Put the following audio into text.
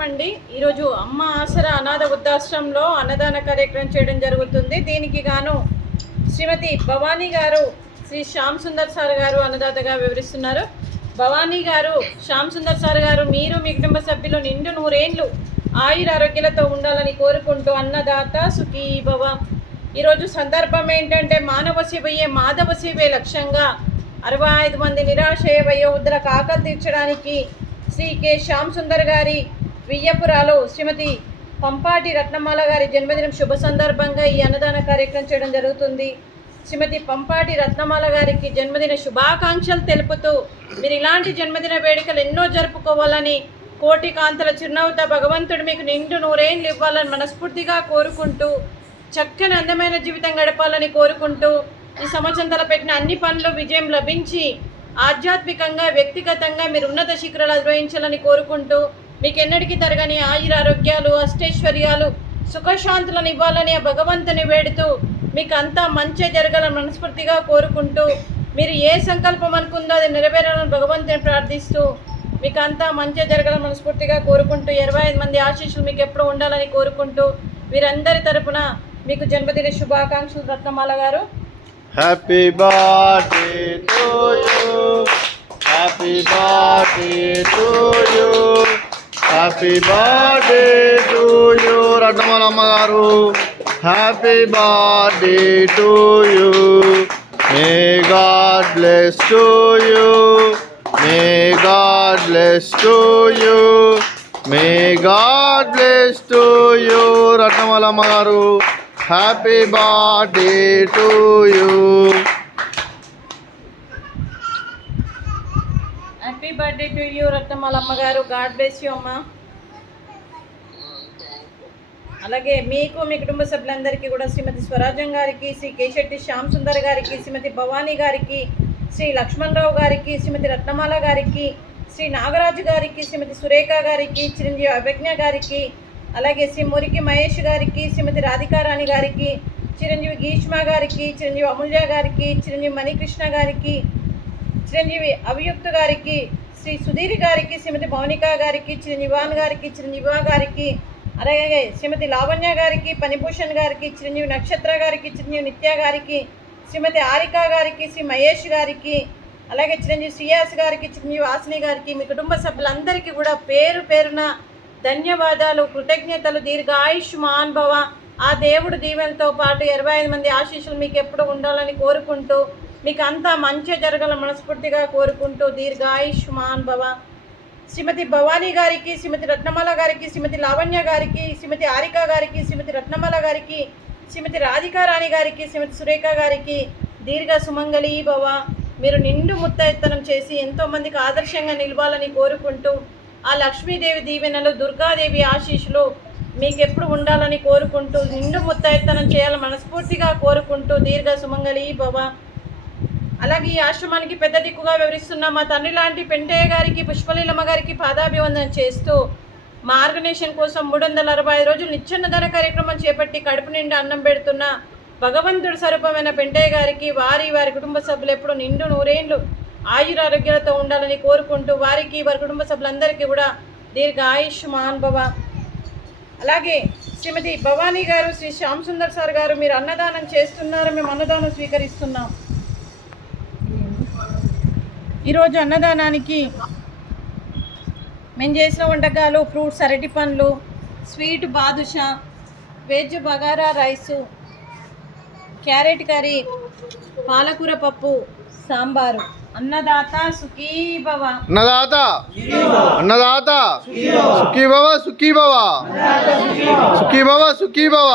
నమస్కారం అండి. ఈరోజు అమ్మ ఆసరా అనాథ వృద్ధాశ్రమంలో అన్నదాన కార్యక్రమం చేయడం జరుగుతుంది. దీనికి గాను శ్రీమతి భవానీ గారు శ్రీ శ్యామ్ సుందర్ సార్ గారు అన్నదాతగా వివరిస్తున్నారు. భవానీ గారు, శ్యామ్ సుందర్ సార్ గారు, మీరు మీ కుటుంబ సభ్యులు నిండు 100 ఏళ్ళు ఆయురారోగ్యాలతో ఉండాలని కోరుకుంటూ అన్నదాత సుఖీ భవ. ఈరోజు సందర్భం ఏంటంటే మానవ సేవయే మాధవ సేవే లక్ష్యంగా 65 మంది నిరాశయ వయోవృద్ధులకు ఆకలి తీర్చడానికి శ్రీ కె శ్యామ్ సుందర్ గారి వియ్యపురాలో శ్రీమతి పంపాటి రత్నమాల గారి జన్మదినం శుభ సందర్భంగా ఈ అన్నదాన కార్యక్రమం చేయడం జరుగుతుంది. శ్రీమతి పంపాటి రత్నమాల గారికి జన్మదిన శుభాకాంక్షలు తెలుపుతూ మీరు ఇలాంటి జన్మదిన వేడుకలు ఎన్నో జరుపుకోవాలని, కోటి కాంతల చిరునవ్వుతో భగవంతుడు మీకు నిండు 100 ఏళ్ళు ఇవ్వాలని మనస్ఫూర్తిగా కోరుకుంటూ, చక్కని అందమైన జీవితం గడపాలని కోరుకుంటూ, ఈ సంవత్సరం తలపెట్టిన అన్ని పనులు విజయం లభించి ఆధ్యాత్మికంగా వ్యక్తిగతంగా మీరు ఉన్నత శిఖరాలు అధిరోహించాలని కోరుకుంటూ, మీకు ఎన్నటికీ తరగని ఆయురారోగ్యాలు, అష్టైశ్వర్యాలు, సుఖశాంతులను ఇవ్వాలని ఆ భగవంతుని వేడుతూ మీకు అంతా మంచి జరగాలని మనస్ఫూర్తిగా కోరుకుంటూ, మీరు ఏ సంకల్పం అనుకుందో అది నెరవేరాలని భగవంతుని ప్రార్థిస్తూ మీకు అంతా మంచి జరగాలని మనస్ఫూర్తిగా కోరుకుంటూ 25 మంది ఆశీస్సులు మీకు ఎప్పుడు ఉండాలని కోరుకుంటూ వీరందరి తరపున మీకు జన్మదిన శుభాకాంక్షలు. రత్నమాల గారు. Happy birthday to you. Happy birthday to you. Happy birthday to you, Ratnamala Amagaru. Happy birthday to you. May God bless to you. May God bless to you. May God bless to you, Ratnamala Amagaru. Happy birthday to you. Happy birthday to you Ratnamala అమ్మగారు. God bless you అమ్మ. అలాగే మీకు మీ కుటుంబ సభ్యులందరికీ కూడా శ్రీమతి స్వరాజ్యం గారికి, శ్రీ కేశెట్టి శ్యామ్ సుందర్ గారికి, శ్రీమతి భవానీ గారికి, శ్రీ లక్ష్మణరావు గారికి, శ్రీమతి రత్నమాల గారికి, శ్రీ నాగరాజు గారికి, శ్రీమతి సురేఖ గారికి, చిరంజీవి అభిజ్ఞ గారికి, అలాగే శ్రీ మురికి మహేష్ గారికి, శ్రీమతి రాధికారాణి గారికి, చిరంజీవి గీష్మ గారికి, చిరంజీవి అమూల్య గారికి, చిరంజీవి మణికృష్ణ గారికి, చిరంజీవి అభియుక్త గారికి, శ్రీ సుధీర్ గారికి, శ్రీమతి మౌనిక గారికి, చిరంజీవాన్ గారికి, చిరంజీవ గారికి, అలాగే శ్రీమతి లావణ్య గారికి, పనిభూషణ్ గారికి, చిరంజీవి నక్షత్ర గారికి, చిరంజీవి నిత్య గారికి, శ్రీమతి ఆరిక గారికి, శ్రీ మహేష్ గారికి, అలాగే చిరంజీవి శ్రీయాస్ గారికి, చిరంజీవి వాసిని గారికి, మీ కుటుంబ సభ్యులందరికీ కూడా పేరు పేరున ధన్యవాదాలు, కృతజ్ఞతలు. దీర్ఘాయుష్మాన్ భవ. ఆ దేవుడు దీవెనతో పాటు 25 మంది ఆశీస్సులు మీకు ఎప్పుడు ఉండాలని కోరుకుంటూ మీకు అంతా మంచి జరగాలని మనస్ఫూర్తిగా కోరుకుంటూ దీర్ఘాయుష్మాన్ భవ. శ్రీమతి భవానీ గారికి, శ్రీమతి రత్నమాల గారికి, శ్రీమతి లావణ్య గారికి, శ్రీమతి ఆరిక గారికి, శ్రీమతి రత్నమాల గారికి, శ్రీమతి రాధికారాణి గారికి, శ్రీమతి సురేఖ గారికి దీర్ఘ సుమంగళీ భవ. మీరు నిండు ముత్తైత్తనం చేసి ఎంతోమందికి ఆదర్శంగా నిలవాలని కోరుకుంటూ ఆ లక్ష్మీదేవి దీవెనలు, దుర్గాదేవి ఆశీస్సులు మీకు ఎప్పుడు ఉండాలని కోరుకుంటూ నిండు ముత్తైత్తనం చేయాలని మనస్ఫూర్తిగా కోరుకుంటూ దీర్ఘ సుమంగళీ భవ. అలాగే ఈ ఆశ్రమానికి పెద్ద దిక్కుగా వివరిస్తున్న మా తండ్రి లాంటి పెంటయ్య గారికి, పుష్పలీలమ్మ గారికి పాదాభివందన చేస్తూ మా ఆర్గనైజేషన్ కోసం 365 రోజులు నిత్యాన్నదాన కార్యక్రమం చేపట్టి కడుపు నిండా అన్నం పెడుతున్న భగవంతుడి స్వరూపమైన పెంటయ్య గారికి, వారి కుటుంబ సభ్యులు ఎప్పుడు నిండు 100 ఏళ్ళు ఆయురారోగ్యాలతో ఉండాలని కోరుకుంటూ వారికి, వారి కుటుంబ సభ్యులందరికీ కూడా దీర్ఘ ఆయుష్మాన్ భవ. అలాగే శ్రీమతి భవానీ గారు, శ్రీ శ్యామ్ సుందర్ సార్ గారు, మీరు అన్నదానం చేస్తున్నారు, మేము అన్నదానం స్వీకరిస్తున్నాం. ఈరోజు అన్నదానానికి మేము చేసిన వంటకాలు ఫ్రూట్స్, అరటి పండ్లు, sweet badusha, veg bagara rice, carrot curry, పాలకూర పప్పు, సాంబారు. అన్నదాత సుఖీ భవ. అన్నదాత అన్నదాత సుఖీ భవ, సుఖీ భవ, సుఖీ భవ, సుఖీ భవ.